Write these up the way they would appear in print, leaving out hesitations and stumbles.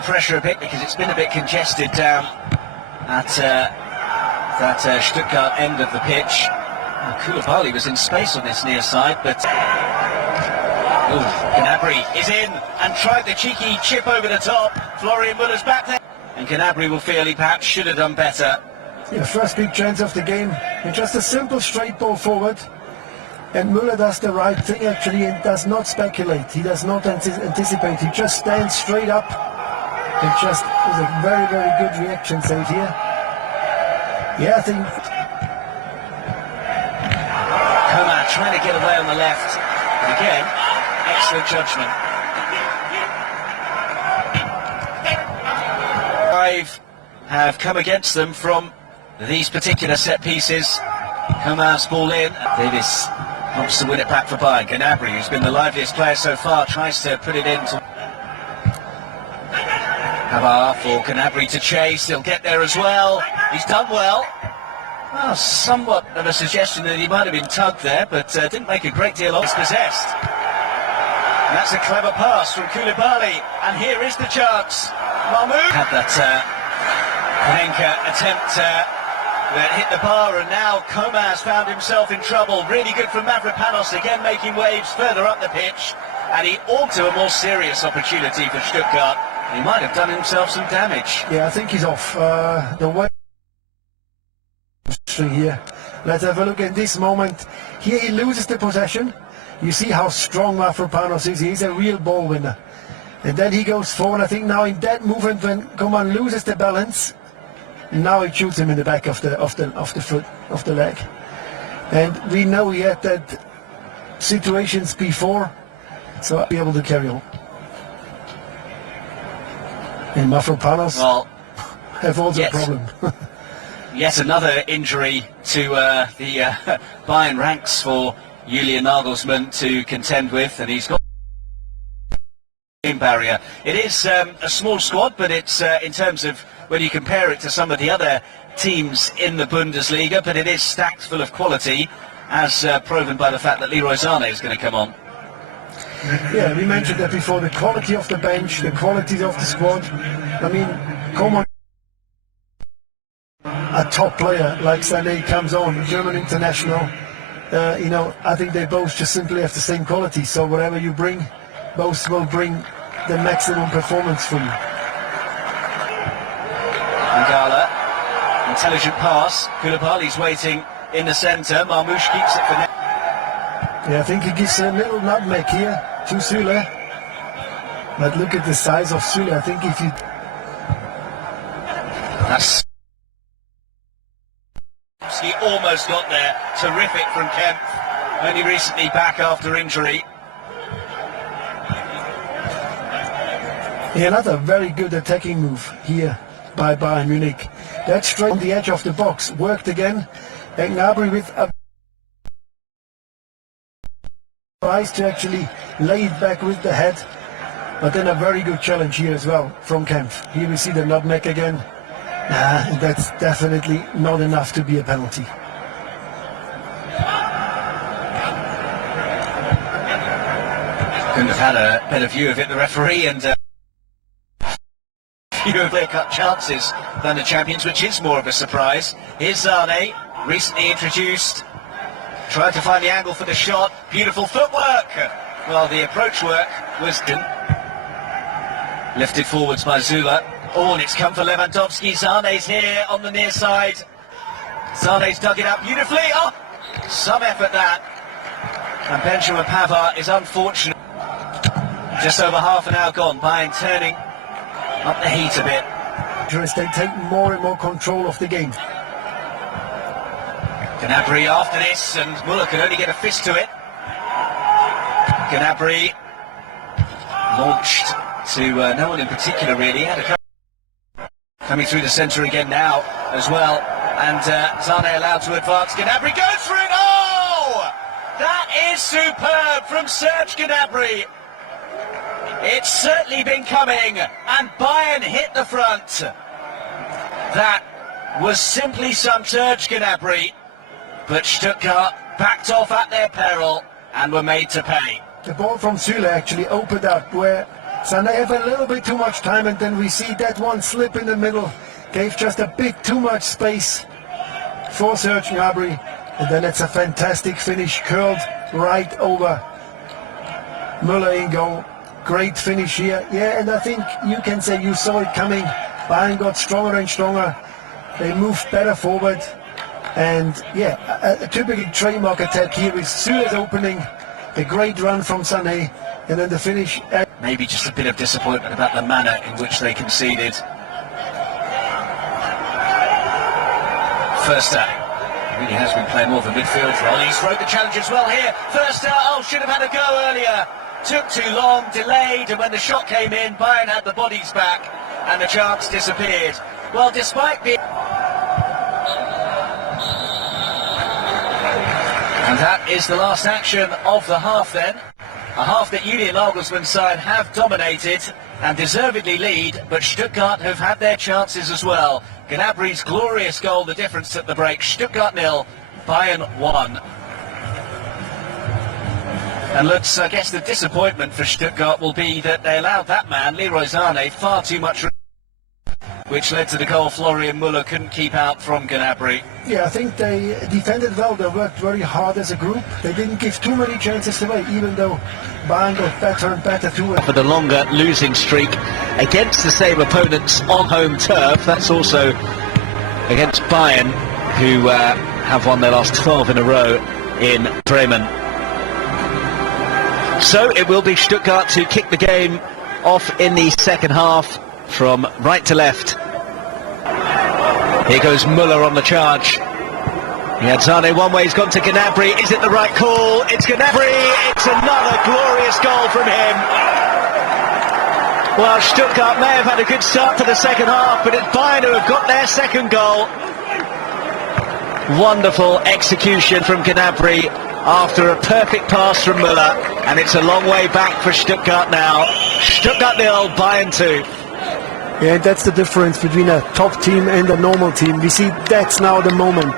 the pressure a bit because it's been a bit congested down at that Stuttgart end of the pitch. Koulibaly was in space on this near side, but Gnabry is in and tried the cheeky chip over the top. Florian Muller's back there, and Gnabry will feel he perhaps should have done better. Yeah, first big chance of the game, and just a simple straight ball forward. And Müller does the right thing actually and does not speculate. He does not anticipate. He just stands straight up. It just was a very, very good reaction save here. Yeah, I think Coman trying to get away on the left. And again, excellent judgment. Five have come against them from these particular set pieces. Coman's ball in. Davis wants to win it back for Bayern. Gnabry, who's been the liveliest player so far, tries to put it in to Havar for Gnabry to chase. He'll get there as well. He's done well. Well, somewhat of a suggestion that he might have been tugged there, but didn't make a great deal of it. Possessed. And that's a clever pass from Koulibaly, and here is the chance. Mahmoud had that Panenka attempt that hit the bar, and now Coman's found himself in trouble. Really good from Mavropanos, again making waves further up the pitch, and he ought to a more serious opportunity for Stuttgart. He might have done himself some damage. Yeah, I think he's off. The way here. Let's have a look at this moment. Here he loses the possession. You see how strong Mavropanos is. He's a real ball winner. And then he goes forward. I think now in that movement when Coman loses the balance, now he shoots him in the back of the foot, of the leg. And we know he had that situations before, so I'll be able to carry on. And Mavropanos have also a problem. Yet another injury to the Bayern ranks for Julian Nagelsmann to contend with, and he's got barrier. It is a small squad, but it's in terms of when you compare it to some of the other teams in the Bundesliga, but it is stacked full of quality, as proven by the fact that Leroy Sané is going to come on. Yeah, we mentioned that before, the quality of the bench, the quality of the squad. I mean, come on, a top player like Sané comes on, German international, you know, I think they both just simply have the same quality, so whatever you bring, both will bring the maximum performance for you. Ngala, intelligent pass. Koulibaly's waiting in the centre. Marmoush keeps it for now. Yeah, I think he gives a little nutmeg here to Süle. But look at the size of Süle. I think if you... That's... He almost got there. Terrific from Kemp. Only recently back after injury. Yeah, another very good attacking move here by Bayern Munich. That straight on the edge of the box worked again. And Gnabry with a tries to actually lay it back with the head, but then a very good challenge here as well from Kempf. Here we see the nutmeg again. That's definitely not enough to be a penalty. Couldn't have had a better view of it, the referee, and fewer clear-cut chances than the champions, which is more of a surprise. Here's Sané, recently introduced, tried to find the angle for the shot. Beautiful footwork. Well, the approach work was lifted forwards by Zula. Oh, and it's come for Lewandowski. Sané's here on the near side. Sané's dug it up beautifully. Oh, some effort that. And Benjamin Pavard is unfortunate. Just over half an hour gone. Bayern turning up the heat a bit. They take more and more control of the game. Gnabry after this, and Müller can only get a fist to it. Gnabry launched to no one in particular really. Had a couple coming through the centre again now as well, and Sané allowed to advance. Gnabry goes for it. Oh, that is superb from Serge Gnabry. It's certainly been coming, and Bayern hit the front. That was simply some Serge Gnabry, but Stuttgart backed off at their peril and were made to pay. The ball from Süle actually opened up where Sané have a little bit too much time, and then we see that one slip in the middle, gave just a bit too much space for Serge Gnabry, and then it's a fantastic finish, curled right over Müller in goal. Great finish here. Yeah, and I think you can say you saw it coming. Bayern got stronger and stronger. They moved better forward, and yeah, a typical trademark attack here with Süle's opening, a great run from Sané, and then the finish. Maybe just a bit of disappointment about the manner in which they conceded. Förster really has been playing more of a midfield role. He's rode the challenge as well here. Förster, should have had a go earlier. Took too long, delayed, and when the shot came in, Bayern had the bodies back, and the chance disappeared. Well, despite being... And that is the last action of the half then. A half that Julian Nagelsmann's side have dominated and deservedly lead, but Stuttgart have had their chances as well. Gnabry's glorious goal, the difference at the break. Stuttgart 0, Bayern 1. And looks, I guess the disappointment for Stuttgart will be that they allowed that man, Leroy Sané, far too much, which led to the goal Florian Müller couldn't keep out from Gnabry. Yeah, I think they defended well. They worked very hard as a group. They didn't give too many chances away, even though Bayern got better and better too. For the longer losing streak against the same opponents on home turf, that's also against Bayern, who have won their last 12 in a row in Bremen. So it will be Stuttgart to kick the game off in the second half from right to left. Here goes Müller on the charge. He had Sané one way, he's gone to Gnabry. Is it the right call? It's Gnabry! It's another glorious goal from him. Well, Stuttgart may have had a good start to the second half, but it's Bayern who have got their second goal. Wonderful execution from Gnabry after a perfect pass from Müller, and it's a long way back for Stuttgart now. Stuttgart 0, Bayern 2. Yeah, that's the difference between a top team and a normal team. We see that's now the moment.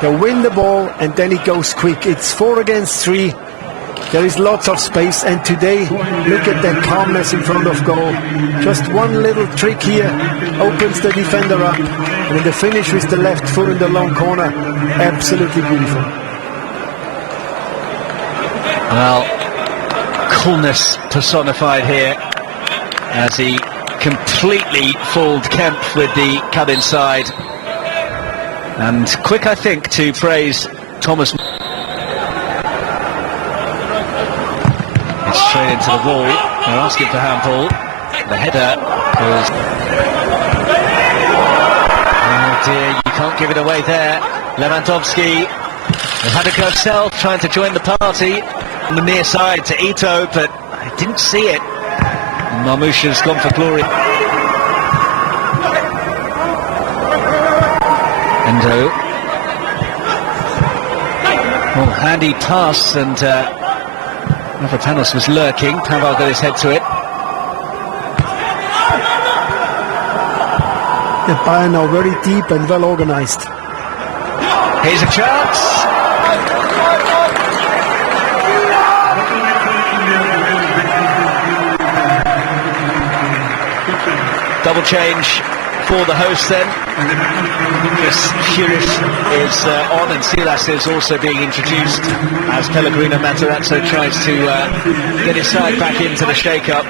They win the ball and then it goes quick. It's 4 against 3. There is lots of space, and today, look at that calmness in front of goal. Just one little trick here opens the defender up, and then the finish with the left foot in the long corner. Absolutely beautiful. Well, coolness personified here as he completely fooled Kemp with the cut inside, and quick, I think, to praise Thomas. It's straight into the wall. They're asking for handball. The header was... Oh dear, you can't give it away there. Lewandowski has had a go himself, trying to join the party on the near side to Ito, but I didn't see it. Marmoush's gone for glory. Endo. Well, handy pass, and Mavropanos was lurking. Pavel got his head to it. The Bayern are very deep and well organized. Here's a chance. Double change for the host then. Because Furious is on, and Silas is also being introduced as Pellegrino Matarazzo tries to get his side back into the shake-up.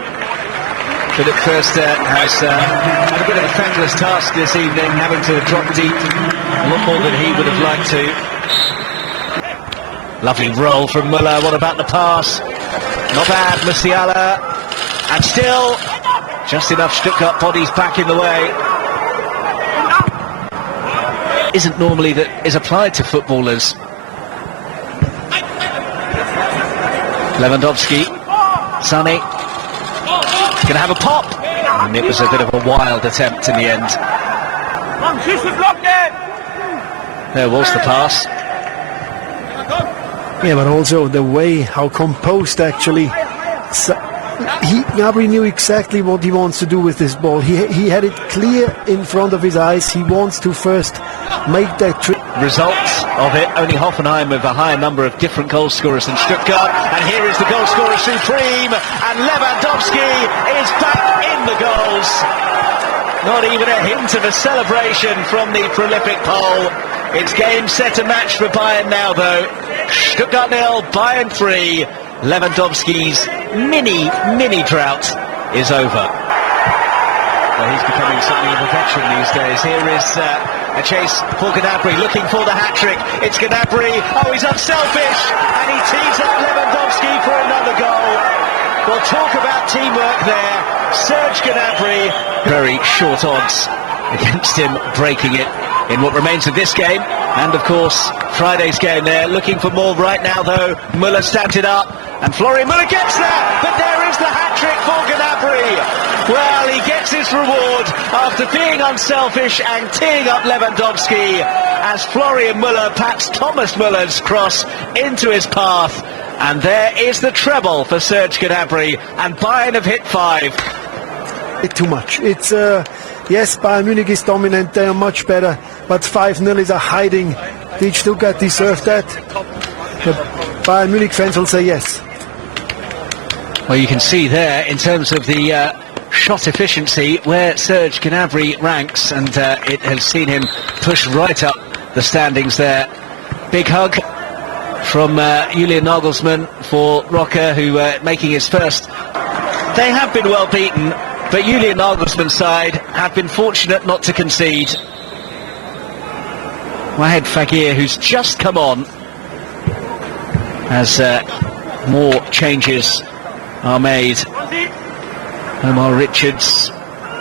Philip Förster has had a bit of a thankless task this evening, having to drop deep a lot more than he would have liked to. Lovely roll from Müller. What about the pass? Not bad, Musiala. And still, just enough Stuttgart bodies back in the way. Isn't normally that is applied to footballers. Lewandowski, Sané, gonna have a pop, and it was a bit of a wild attempt in the end. There was the pass. Yeah, but also the way how composed actually. Gnabry knew exactly what he wants to do with this ball. He had it clear in front of his eyes. He wants to first make that trick. result of it. Only Hoffenheim with a higher number of different goal scorers than Stuttgart. And here is the goal scorer supreme, and Lewandowski is back in the goals. Not even a hint of a celebration from the prolific Pole. It's game, set and match for Bayern now, though. Stuttgart 0, Bayern 3. Lewandowski's mini drought is over. Well, he's becoming something of a veteran these days. Here is a chase for Gnabry, looking for the hat-trick. It's Gnabry. Oh, he's unselfish, and he tees up Lewandowski for another goal. Well, talk about teamwork there. Serge Gnabry. Very short odds against him breaking it in what remains of this game, and of course Friday's game. There looking for more right now, though. Müller stands it up, and Florian Müller gets there, but there is the hat-trick for Gnabry. Well, he gets his reward after being unselfish and teeing up Lewandowski, as Florian Müller pats Thomas Müller's cross into his path, and there is the treble for Serge Gnabry, and Bayern have hit 5. Too much. It's yes, Bayern Munich is dominant, they are much better, but 5-0 is a hiding. Did Stuttgart deserve that? The Bayern Munich fans will say yes. Well, you can see there in terms of the shot efficiency where Serge Gnabry ranks, and it has seen him push right up the standings there. Big hug from Julian Nagelsmann for Rocker, who making his first. They have been well beaten, but Julian Nagelsmann's side have been fortunate not to concede. Wahed Fagir, who's just come on, as more changes are made. Omar Richards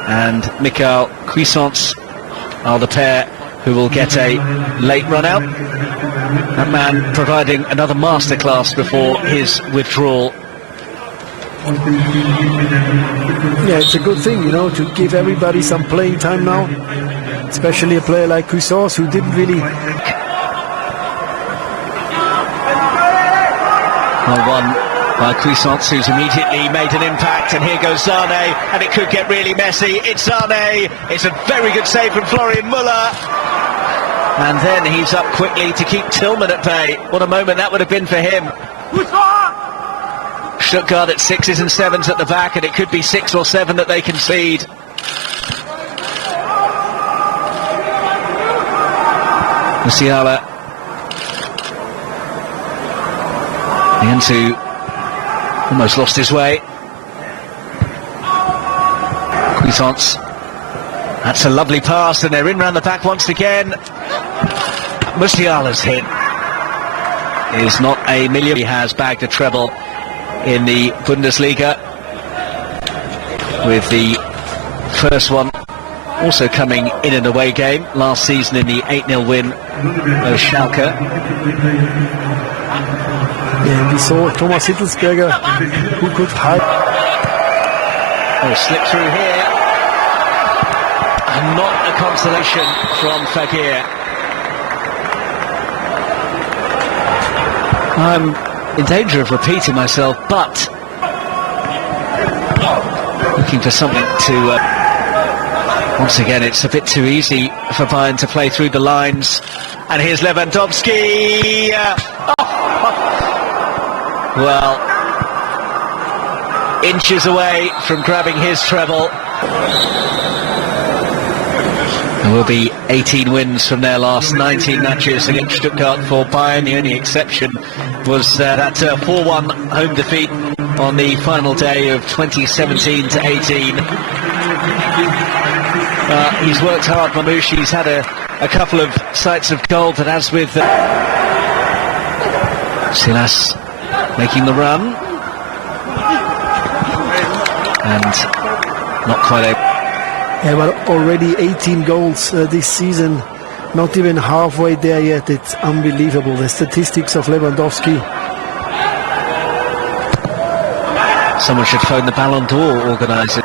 and Michael Cuisance are the pair who will get a late run out. That man providing another masterclass before his withdrawal. Yeah, it's a good thing, you know, to give everybody some playing time now, especially a player like Cuisance, who didn't really... Well, one by Cuisance, who's immediately made an impact, and here goes Zane, and it could get really messy. It's Zane, it's a very good save from Florian Müller, and then he's up quickly to keep Tillman at bay. What a moment that would have been for him. Stuttgart at 6s and 7s at the back, and it could be 6 or 7 that they concede. Musiala into almost lost his way. Cuisance, that's a lovely pass, and they're in round the back once again. Musiala's hit is not a million. He has bagged a treble in the Bundesliga, with the first one also coming in an away game last season in the 8-0 win over Schalke. Yeah, we saw Thomas Hitzelsberger, who could hide. Oh, slip through here, and not a consolation from Fagir. I'm in danger of repeating myself, but looking for something to... once again, it's a bit too easy for Bayern to play through the lines. And here's Lewandowski. Well, inches away from grabbing his treble. There will be 18 wins from their last 19 matches against Stuttgart for Bayern. The only exception was that 4-1 home defeat on the final day of 2017-18. He's worked hard, Mamouche. He's had a couple of sights of gold, but as with Silas making the run, and not quite able. Yeah, but already 18 goals this season, not even halfway there yet. It's unbelievable, the statistics of Lewandowski. Someone should phone the Ballon d'Or organiser.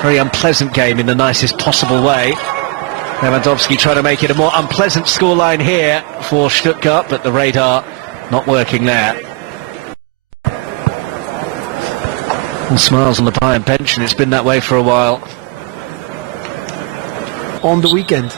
Very unpleasant game in the nicest possible way. Lewandowski trying to make it a more unpleasant scoreline here for Stuttgart, but the radar not working there. All smiles on the Bayern bench, and it's been that way for a while. On the weekend.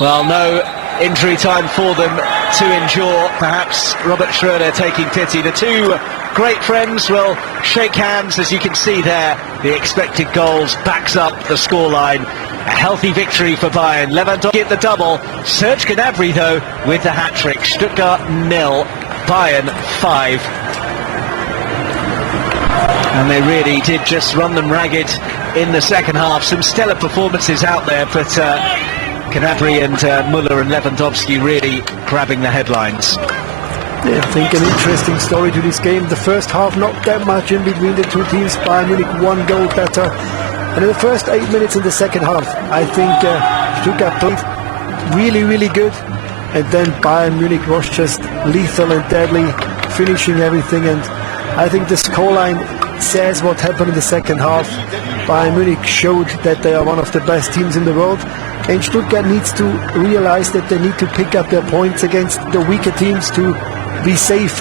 Well, no injury time for them to endure. Perhaps Robert Schroeder taking pity. The two great friends will shake hands, as you can see there. The expected goals backs up the scoreline. A healthy victory for Bayern. Lewandowski at the double. Serge Gnabry, though, with the hat-trick. Stuttgart 0, Bayern 5. And they really did just run them ragged in the second half. Some stellar performances out there, but Gnabry and Müller and Lewandowski really grabbing the headlines. Yeah, I think an interesting story to this game. The first half, not that much in between the two teams. Bayern Munich 1 goal better. And in the first 8 minutes in the second half, I think Stuttgart played really, really good. And then Bayern Munich was just lethal and deadly, finishing everything. And I think the scoreline says what happened in the second half. Bayern Munich showed that they are one of the best teams in the world. And Stuttgart needs to realize that they need to pick up their points against the weaker teams to be safe,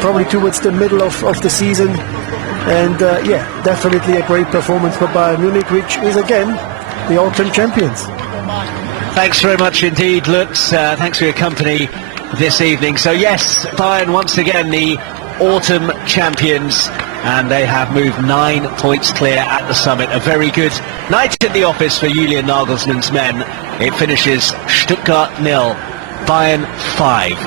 probably towards the middle of the season. And definitely a great performance for Bayern Munich, which is again the autumn champions. Thanks very much indeed, Lutz. Thanks for your company this evening. So yes, Bayern once again the autumn champions, and they have moved 9 points clear at the summit. A very good night at the office for Julian Nagelsmann's men. It finishes Stuttgart 0, Bayern 5.